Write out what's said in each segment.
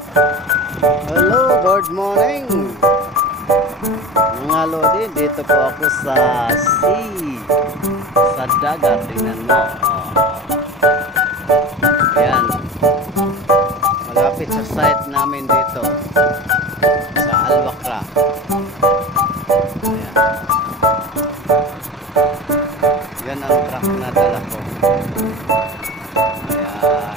Hello, good morning mga lodi. Dito po ako sa sea, sa dagat. Tingnan mo, ayan, malapit sa site namin dito sa Alwakra. Ayan, yan ang truck na dala ko. Ayan,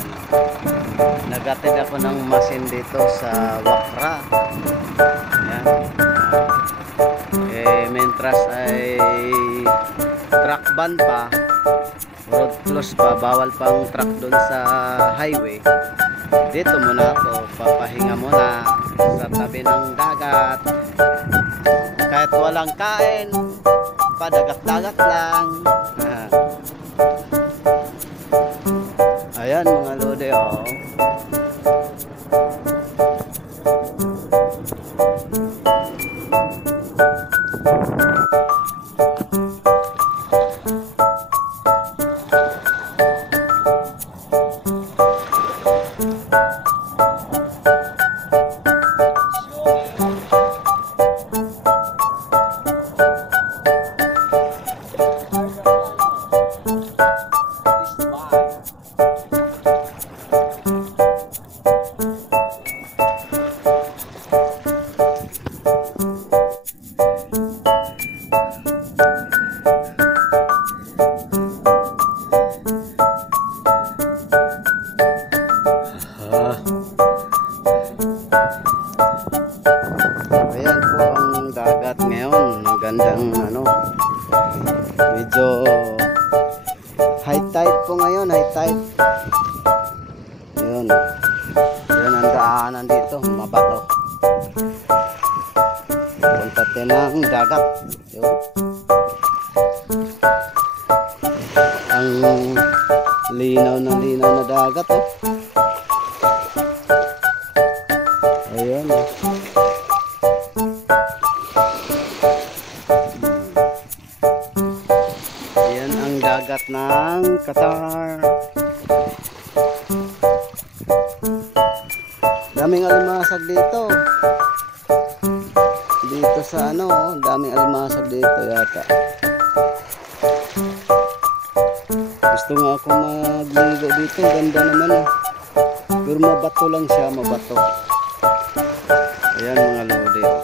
nagatid ako ng masin dito sa Wakra. Ayan. Mentras ay truck ban pa, road close pa, bawal pang truck doon sa highway. Dito muna ako, papahinga muna sa tabi ng dagat. Kahit walang kain, padagat-dagat lang. Ayan mga lode, oh. Ayan po ang dagat ngayon. Magandang medyo high tide po ngayon, high tide. Yun, yan ang daanan dito, mabato. Punta tayo ng dagat. Yun, ang linaw na dagat, oh. Ayan, oh. Ayan ang dagat ng Qatar. Daming alimasag dito. Dito sa daming alimasag dito yata. Gusto nga ako magligo dito. Ganda naman, oh. Pero mabato lang siya, mabato. Ayan mga lodi, oh.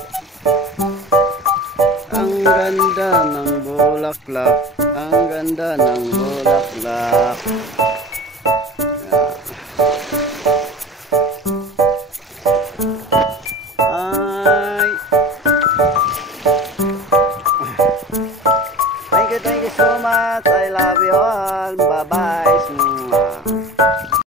Ang ganda ng bulaklak, ang ganda ng bulaklak. Ay, thank you so much.